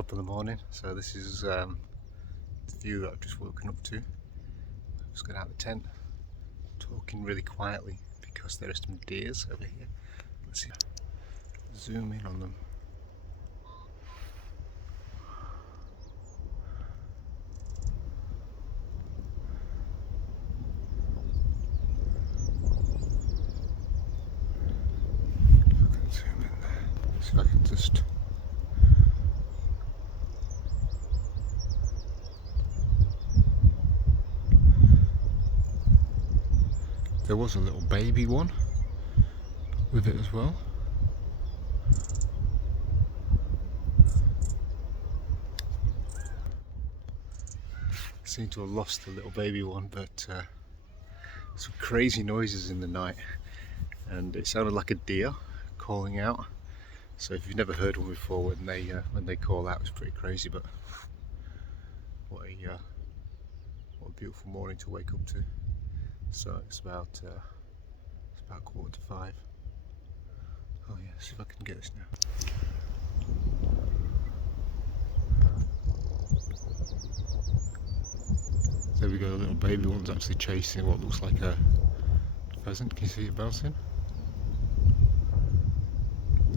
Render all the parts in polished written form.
top of the morning, so this is the view that I've just woken up to. I've just got out of the tent, talking really quietly because there are some deers over here. Let's see, zoom in on them. I can zoom in there, see if I can just. There was a little baby one with it as well. Seem to have lost the little baby one, but some crazy noises in the night, and it sounded like a deer calling out. So if you've never heard one before, when they call out, it's pretty crazy. But what a beautiful morning to wake up to. So it's about 4:45. Oh yeah, see if I can get this now. There we go, the little baby one's actually chasing what looks like a pheasant. Can you see it bouncing?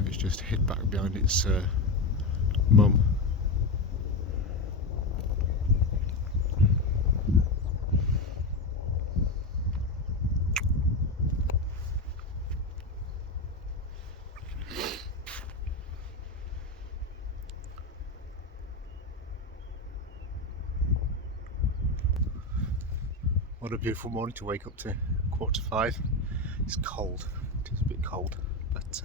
It's just hid back behind its mum. What a beautiful morning to wake up to. 4:45. It's cold. It's a bit cold, but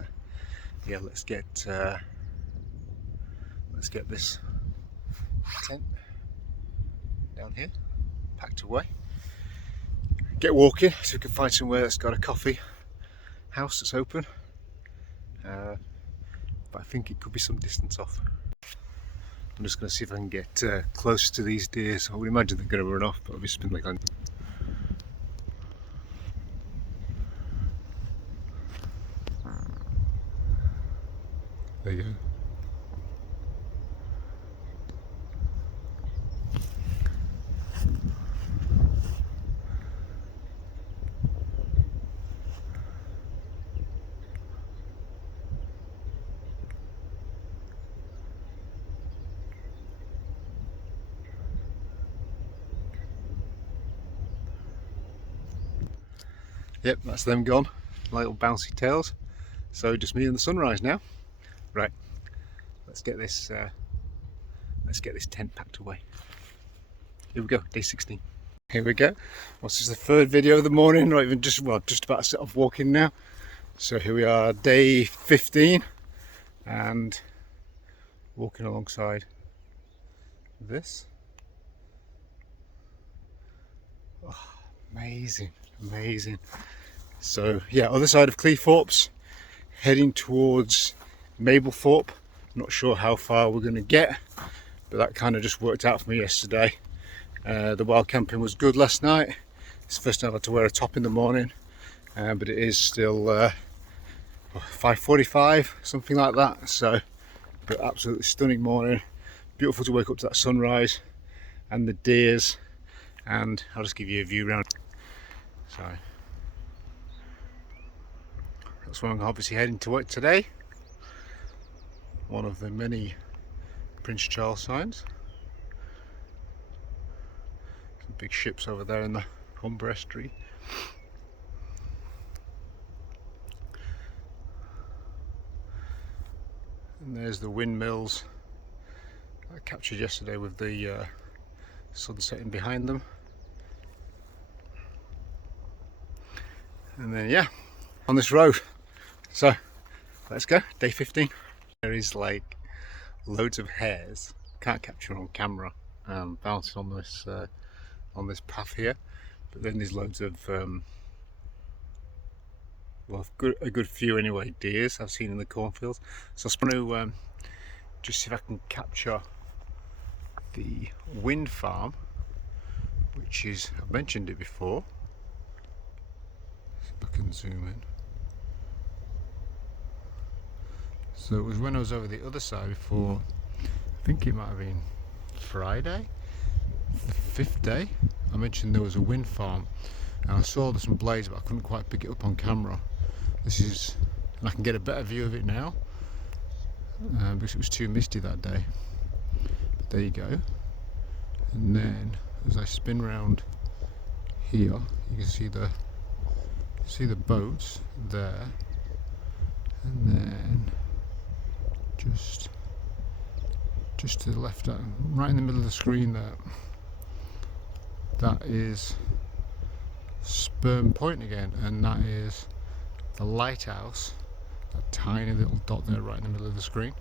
yeah, let's get this tent down here packed away. Get walking, so we can find somewhere that's got a coffee house that's open. But I think it could be some distance off. I'm just going to see if I can get close to these deer. I would imagine they're going to run off, but I'll be spinning like. There you go. Yep, that's them gone. Little bouncy tails. So just me and the sunrise now. Right, let's get this tent packed away. Here we go, day 16. Here we go. This is the third video of the morning, not even just about to set off walking now. So here we are, day 15, and walking alongside this. Oh, amazing, amazing. So yeah, other side of Cleethorpes, heading towards Mablethorpe. Not sure how far we're going to get, but that kind of just worked out for me yesterday. The wild camping was good last night. It's the first time I had to wear a top in the morning, but it is still 5:45, something like that. So, but absolutely stunning morning. Beautiful to wake up to that sunrise and the deers, and I'll just give you a view around. Sorry. That's where I'm obviously heading to work today. One of the many Prince Charles signs. Some big ships over there in the Humber estuary. And there's the windmills I captured yesterday with the sun setting behind them. And then yeah, on this road. So let's go, day 15. There is like loads of hares, can't capture on camera, bouncing on this path here. But then there's loads of well, a good few anyway, deers I've seen in the cornfields. So I'm going to just see if I can capture the wind farm, which is, I've mentioned it before. See if I can zoom in. So it was when I was over the other side before think it might have been Friday, the 5th day. I mentioned there was a wind farm and I saw there's some blades, but I couldn't quite pick it up on camera. This is, and I can get a better view of it now because it was too misty that day. But there you go. And then as I spin round here, you can see the boats there, and then just to the left, right in the middle of the screen there, that is Sperm Point again, and that is the lighthouse, that tiny little dot there right in the middle of the screen.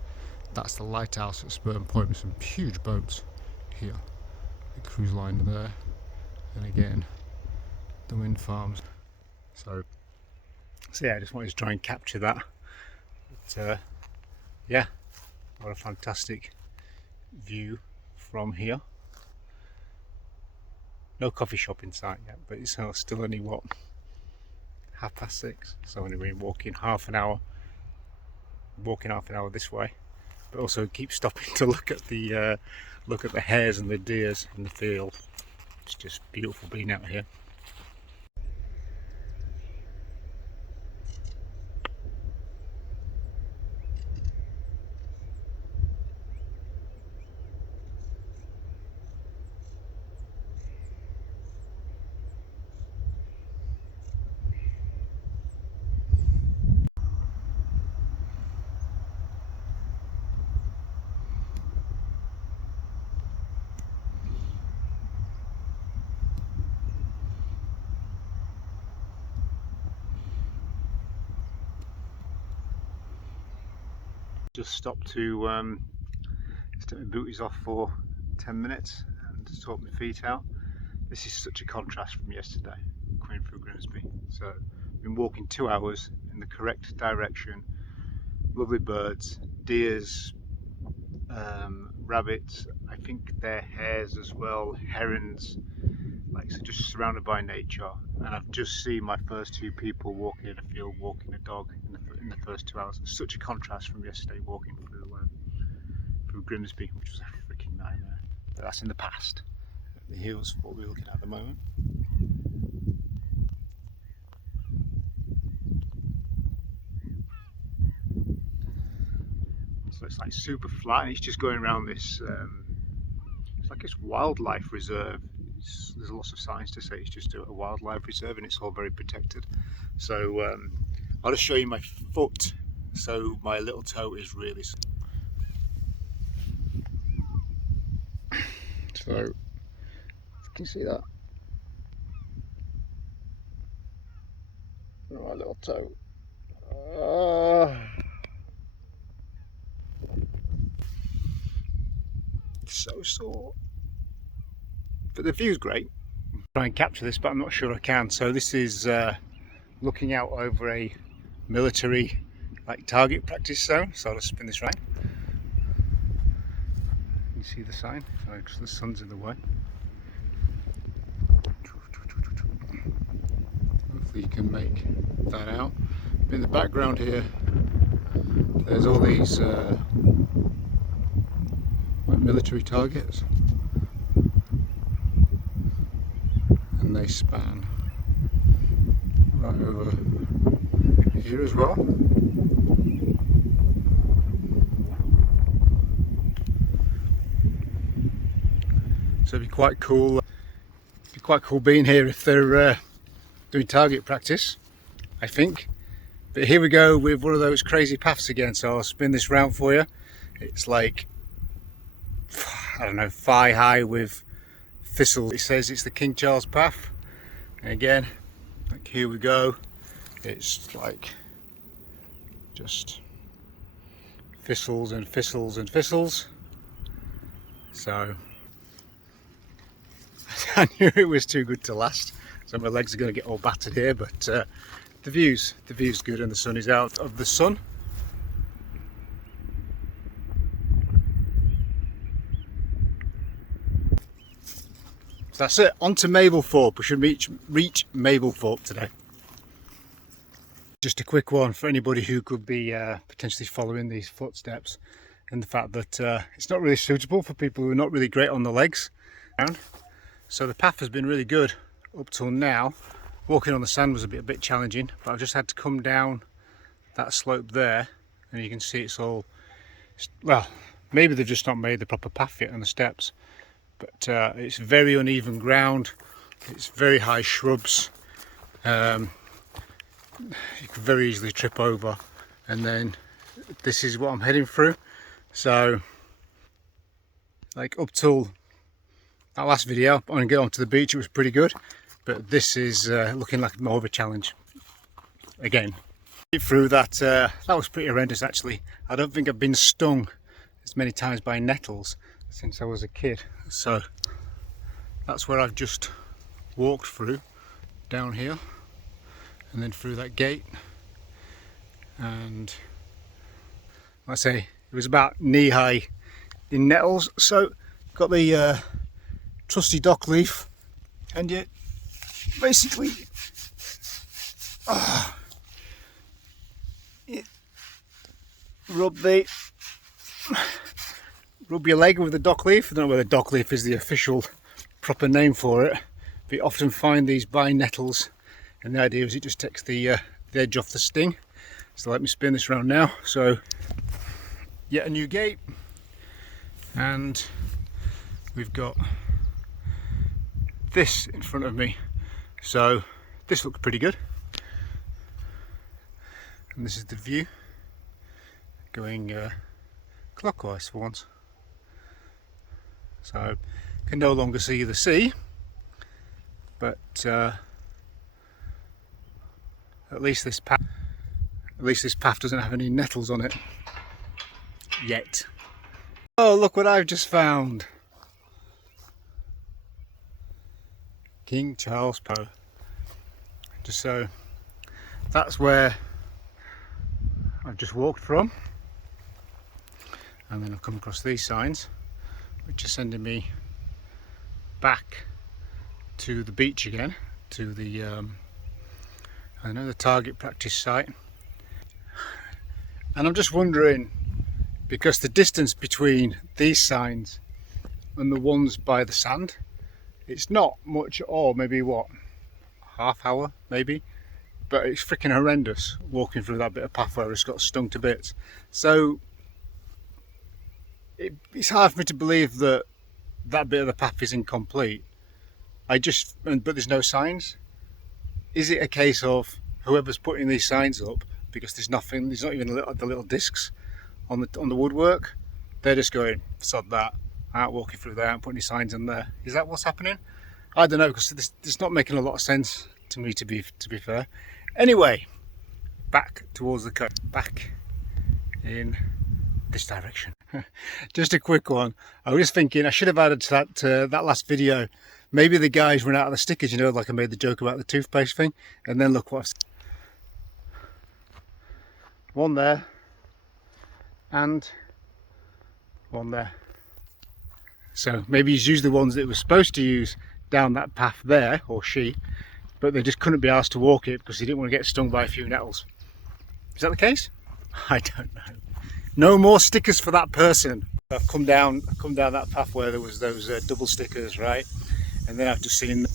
That's the lighthouse at Sperm Point with some huge boats here, the cruise liner there, and again the wind farms. So yeah, I just wanted to try and capture that. But, yeah, what a fantastic view from here. No coffee shop in sight yet, but it's still only what, 6:30, so only been walking half an hour this way, but also keep stopping to look at the hares and the deers in the field. It's just beautiful being out here. Just stopped to take my booties off for 10 minutes and to sort my feet out. This is such a contrast from yesterday, coming through Grimsby. So I've been walking 2 hours in the correct direction. Lovely birds, deers, rabbits, I think they're hares as well, herons, like, so just surrounded by nature. And I've just seen my first 2 people walking in a field, walking a dog in the first 2 hours. It's such a contrast from yesterday walking through Grimsby, which was a freaking nightmare. But that's in the past. The hills, what we're looking at the moment. So it's like super flat, and it's just going around this. It's like it's wildlife reserve. There's lots of signs to say it's just a wildlife reserve, and it's all very protected. So I'll just show you my foot. So my little toe is really. So you can see that. My little toe. So sore. But the view's great. Try and capture this, but I'm not sure I can. So this is looking out over a military target practice zone. So I'll just spin this right. You see the sign? Because the sun's in the way. Hopefully you can make that out. In the background here, there's all these military targets, and they span right over here as well. So it'd be quite cool. Being here if they're doing target practice, I think. But here we go with one of those crazy paths again. So I'll spin this round for you. It's like, I don't know, thigh high with thistles. It says it's the King Charles path. And again, like, here we go. It's like just thistles and thistles and thistles. So I knew it was too good to last. So my legs are going to get all battered here, but the view's good, and the sun is out of the sun. So that's it, on to Mablethorpe. We should reach Mablethorpe today. Just a quick one for anybody who could be potentially following these footsteps. in the fact that it's not really suitable for people who are not really great on the legs. So the path has been really good up till now. Walking on the sand was a bit challenging, but I've just had to come down that slope there, and you can see it's all, well, maybe they've just not made the proper path yet on the steps, but it's very uneven ground, it's very high shrubs, you can very easily trip over, and then this is what I'm heading through. So like up till that last video on and get onto the beach, it was pretty good, but this is looking like more of a challenge again. Through that, that was pretty horrendous actually. I don't think I've been stung as many times by nettles since I was a kid. So that's where I've just walked through, down here, and then through that gate, and like I say, it was about knee high in nettles. So got the trusty dock leaf, and you basically you rub your leg with the dock leaf. I don't know whether dock leaf is the official proper name for it, but you often find these by nettles, and the idea is it just takes the edge off the sting. So let me spin this around now. So yet a new gate, and we've got this in front of me, so this looks pretty good, and this is the view going clockwise for once. So can no longer see the sea, but at least this path doesn't have any nettles on it yet. Oh, look what I've just found. King Charles Poe. Just so that's where I've just walked from, and then I've come across these signs which are sending me back to the beach again, to the I know, the target practice site. And I'm just wondering, because the distance between these signs and the ones by the sand, it's not much at all, maybe what, half hour maybe, but it's freaking horrendous walking through that bit of path where it's got stung to bits. So it's hard for me to believe that that bit of the path is incomplete. But there's no signs. Is it a case of whoever's putting these signs up, because there's not even the little discs on the woodwork, they're just going, sod that, I'm out walking through there and putting any signs in there? Is that what's happening? I don't know, because it's not making a lot of sense to me, to be fair. Anyway, back towards the coast, back in this direction. Just a quick one. I was just thinking I should have added to that last video. Maybe the guys run out of the stickers, you know, like I made the joke about the toothpaste thing. And then look what's one there and one there. So maybe he's used the ones that he was supposed to use down that path there, or she, but they just couldn't be asked to walk it because he didn't want to get stung by a few nettles. Is that the case? I don't know. No more stickers for that person. I've come down that path where there was those double stickers, right? And then I've just seen,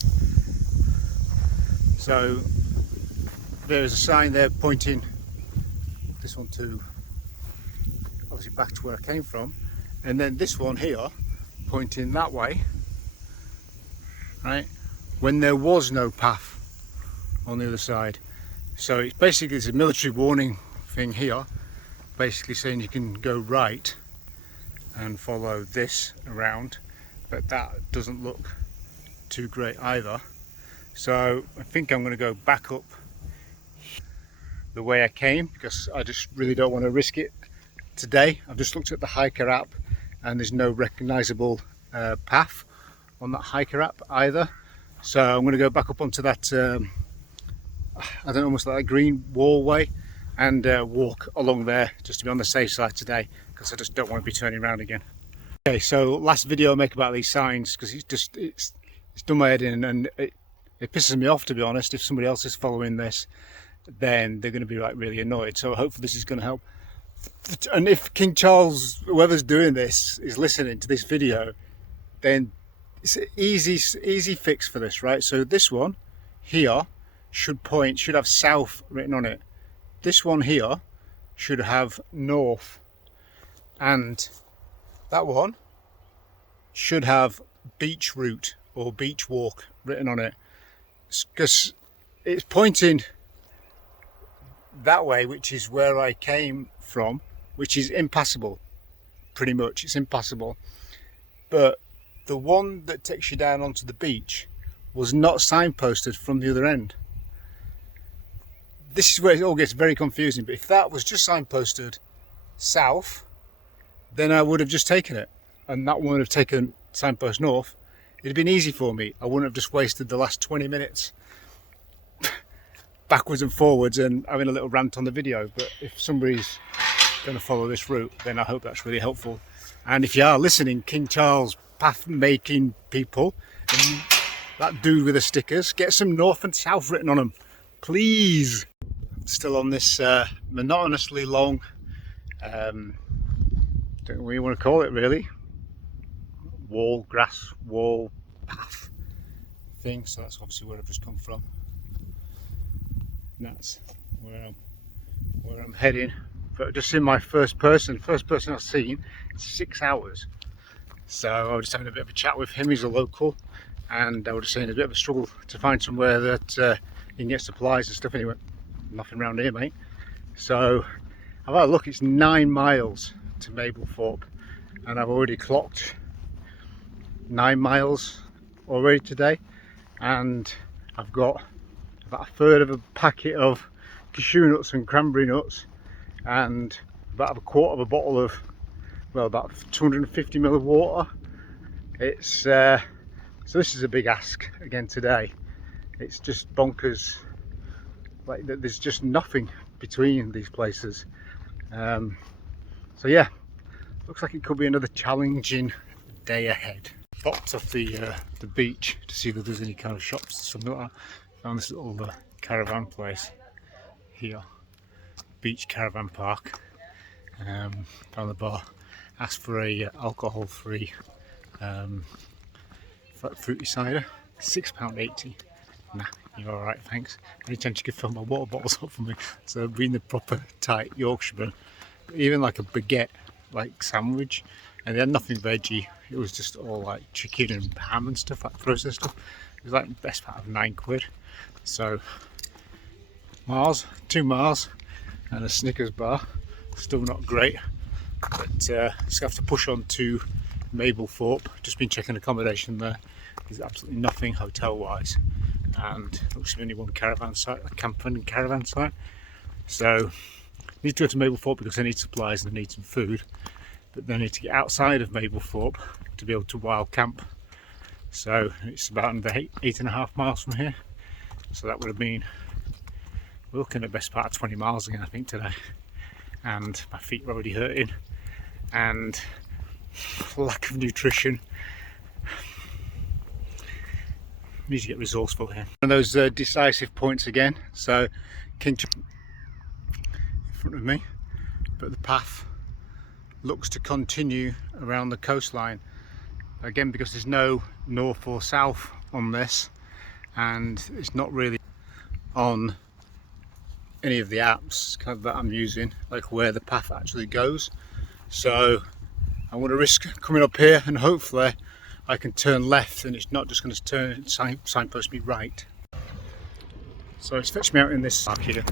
so there's a sign there pointing this one to, obviously back to where I came from, and then this one here pointing that way, right, when there was no path on the other side. So it's basically, it's a military warning thing here, basically saying you can go right and follow this around, but that doesn't look too great either. So I think I'm going to go back up the way I came, because I just really don't want to risk it today. I've just looked at the hiker app and there's no recognizable path on that hiker app either. So I'm going to go back up onto that I don't know, almost like a green wallway, and walk along there just to be on the safe side today, because I just don't want to be turning around again. Okay, so last video I make about these signs, because it's done my head in, and it pisses me off, to be honest. If somebody else is following this, then they're going to be like really annoyed. So hopefully this is going to help And if King Charles, whoever's doing this, is listening to this video, then it's an easy fix for this, right? So this one here should have south written on it. This one here should have north, and that one should have beach route or beach walk written on it, because it's pointing that way, which is where I came from, which is impassable. Pretty much it's impassable, but the one that takes you down onto the beach was not signposted from the other end. This is where it all gets very confusing, but if that was just signposted south, then I would have just taken it, and that one would have taken signpost north. It'd have been easy for me. I wouldn't have just wasted the last 20 minutes backwards and forwards and having a little rant on the video. But if somebody's going to follow this route, then I hope that's really helpful. And if you are listening, King Charles path making people, and that dude with the stickers, get some north and south written on them, please. Still on this monotonously long, don't know what you want to call it really, grass wall path thing. So that's obviously where I've just come from, and that's where I'm heading. But just in my first person I've seen in 6 hours. So I was just having a bit of a chat with him. He's a local, and I was just saying it's a bit of a struggle to find somewhere that you can get supplies and stuff. And he went, nothing around here, mate. So I've had a look. It's 9 miles to Mablethorpe, and I've already clocked 9 miles already today, and I've got about a third of a packet of cashew nuts and cranberry nuts, and about a quarter of a bottle of, well, about 250 ml of water. It's so this is a big ask again today. It's just bonkers, like there's just nothing between these places. So yeah, looks like it could be another challenging day ahead. Popped off the beach to see if there's any kind of shops, something like that. Found this little caravan place here, beach caravan park. Found the bar, asked for a alcohol-free fruity cider, £6.80. Nah, you're alright, thanks. Any chance you could fill my water bottles up for me? So being the proper tight Yorkshireman, even like a baguette like sandwich, and they had nothing veggie. It was just all like chicken and ham and stuff, like processed stuff. It was like the best part of £9. So 2 miles and a Snickers bar, still not great, but just have to push on to Mablethorpe. Just been checking accommodation there. There's absolutely nothing hotel wise, and looks to be only one caravan site, a camper and caravan site. So I need to go to Mablethorpe because I need supplies and I need some food, but then I need to get outside of Mablethorpe to be able to wild camp. So it's about another 8.5 miles from here, so that would have been, we're looking at the best part of 20 miles again I think today, and my feet are already hurting, and lack of nutrition. Need to get resourceful here. One of those decisive points again. So King Charles in front of me, but the path looks to continue around the coastline again, because there's no north or south on this, and it's not really on any of the apps kind of that I'm using, like where the path actually goes. So I want to risk coming up here, and hopefully I can turn left and it's not just going to signpost me right. So it's fetched me out in this park here.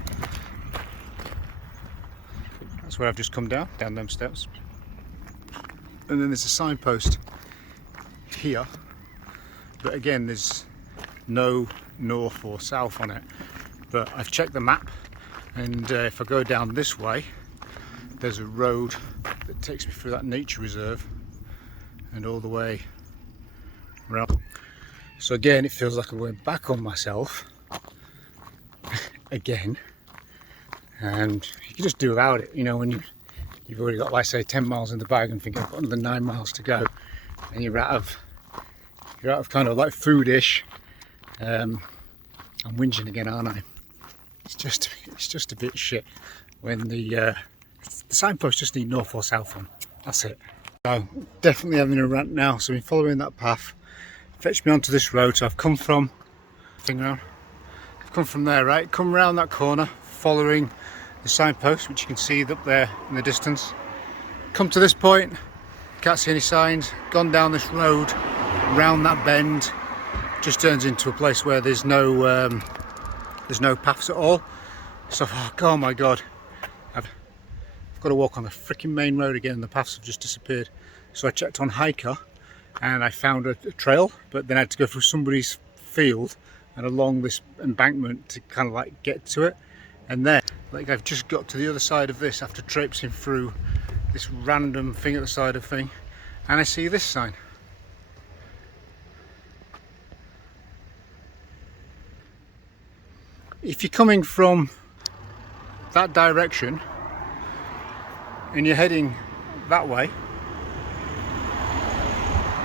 That's where I've just come down them steps. And then there's a signpost here, but again there's no north or south on it. But I've checked the map, and if I go down this way, there's a road that takes me through that nature reserve and all the way around. So again, it feels like I'm going back on myself again, and you can just do without it, you know, when you've already got, like, say 10 miles in the bag and think I've got another 9 miles to go, and you're out of kind of like food-ish. I'm whinging again, aren't I? It's just a bit shit when the The signposts just need north or south on. That's it. So definitely having a rant now. So I've been following that path, fetched me onto this road. So I've come from there, right? Come around that corner, following the signpost, which you can see up there in the distance. Come to this point, can't see any signs. Gone down this road, round that bend, just turns into a place where there's no paths at all. So, oh my god, I've got to walk on the freaking main road again. The paths have just disappeared. So I checked on Hiker, and I found a trail, but then I had to go through somebody's field and along this embankment to kind of like get to it. And then, like, I've just got to the other side of this after traipsing through this random thing at the side of thing, and I see this sign. If you're coming from that direction and you're heading that way,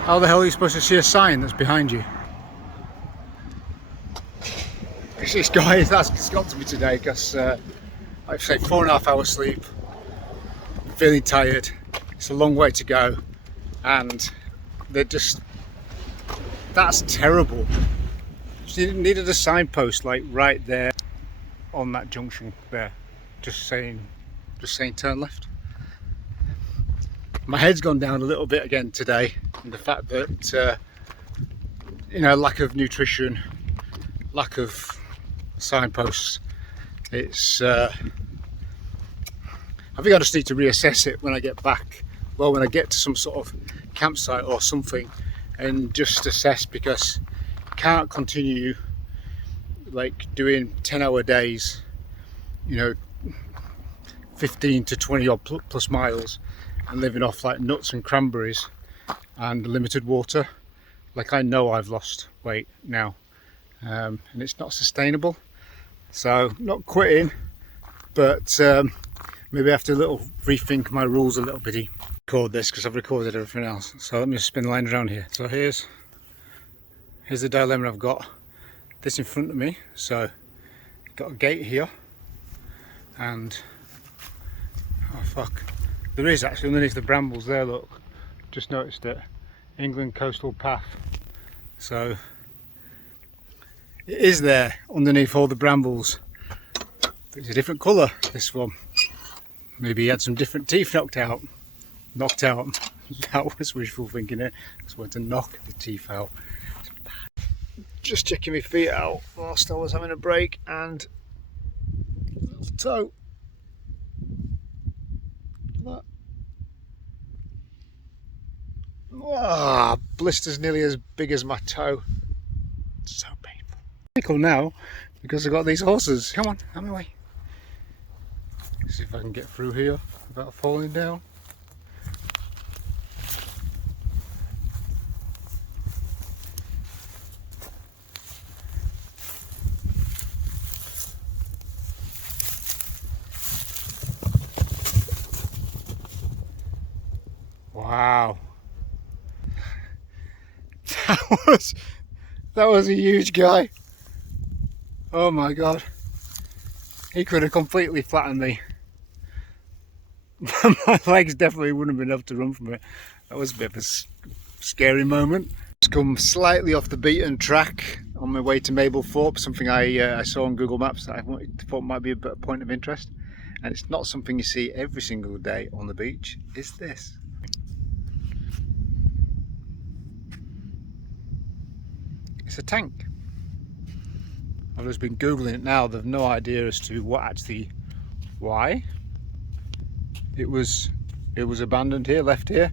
how the hell are you supposed to see a sign that's behind you? This guy, that's got to be today, because I've say 4.5 hours sleep, feeling tired, it's a long way to go, and they're just, that's terrible. She needed a signpost like right there on that junction there, just saying turn left. My head's gone down a little bit again today, and the fact that you know, lack of nutrition, lack of signposts, it's I think I just need to reassess it when I get back, well, when I get to some sort of campsite or something, and just assess, because I can't continue like doing 10-hour days, you know, 15 to 20 odd plus miles, and living off like nuts and cranberries and limited water. Like, I know I've lost weight now, and it's not sustainable. So not quitting, but maybe I have to rethink my rules a little bit. Record this because I've recorded everything else. So let me just spin the lines around here. So here's the dilemma I've got. This in front of me. So got a gate here, and oh fuck, there is actually underneath the brambles there. Look, just noticed it. England Coastal Path. So it is there underneath all the brambles. It's a different colour, this one. Maybe he had some different teeth knocked out. That was wishful thinking it. I just wanted to knock the teeth out. Just checking my feet out whilst I was having a break, and little toe. Look at that. Ah, blisters nearly as big as my toe. So painful. Tickle now because I've got these horses. Come on, out of my way. See if I can get through here without falling down. Wow. That was a huge guy. Oh my god. He could have completely flattened me. My legs definitely wouldn't have been able to run from it. That was a bit of a scary moment. Just come slightly off the beaten track on my way to Mablethorpe, something I saw on Google Maps that I thought might be a bit of point of interest. And it's not something you see every single day on the beach, is this. It's a tank. I've just been Googling it now. They've no idea as to why it was abandoned here, left here.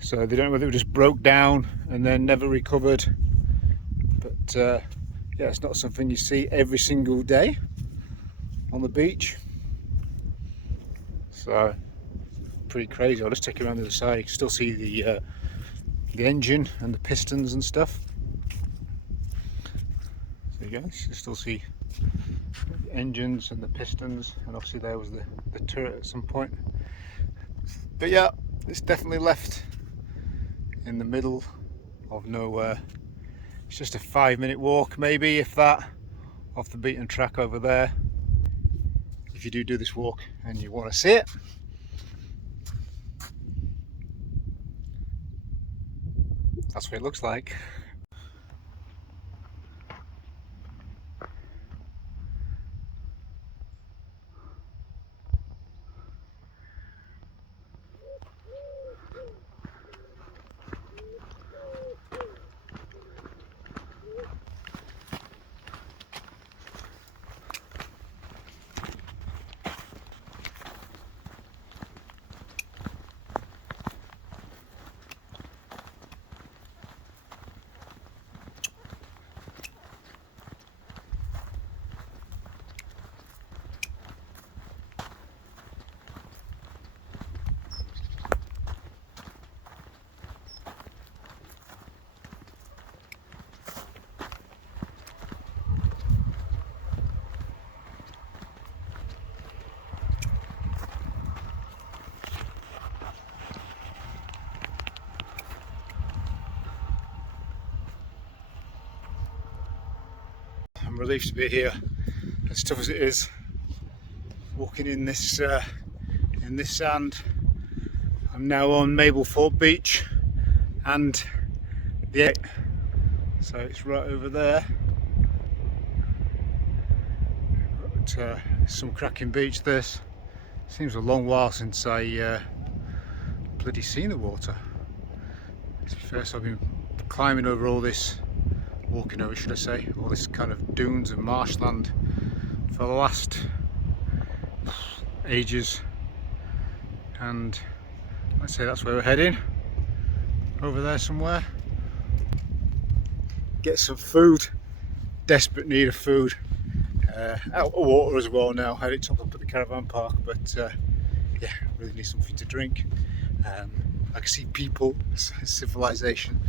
So they don't know whether it just broke down and then never recovered. But yeah, it's not something you see every single day on the beach. So pretty crazy. I'll just take it around the other side. You can still see the engine and the pistons and stuff. There you go, you can still see the engines and the pistons, and obviously there was the turret at some point. But yeah, it's definitely left in the middle of nowhere. It's just a 5-minute walk, maybe, if that, off the beaten track over there. if you do this walk and you want to see it. That's what it looks like. I'm relieved to be here, as tough as it is, walking in this sand. I'm now on Mablethorpe Beach, and so it's right over there. But, some cracking beach this. Seems a long while since I bloody seen the water. First I've been climbing over all this, walking over should I say, all this kind of dunes and marshland for the last ages, and let's say that's where we're heading, over there somewhere. Get some food, desperate need of food, out of water as well now. I had it topped up at the caravan park, but yeah, really need something to drink. I can see people, civilization,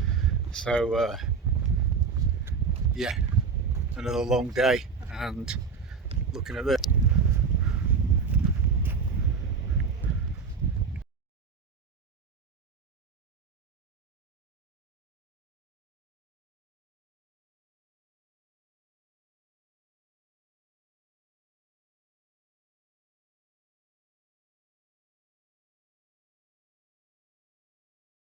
so yeah, another long day, and looking at this.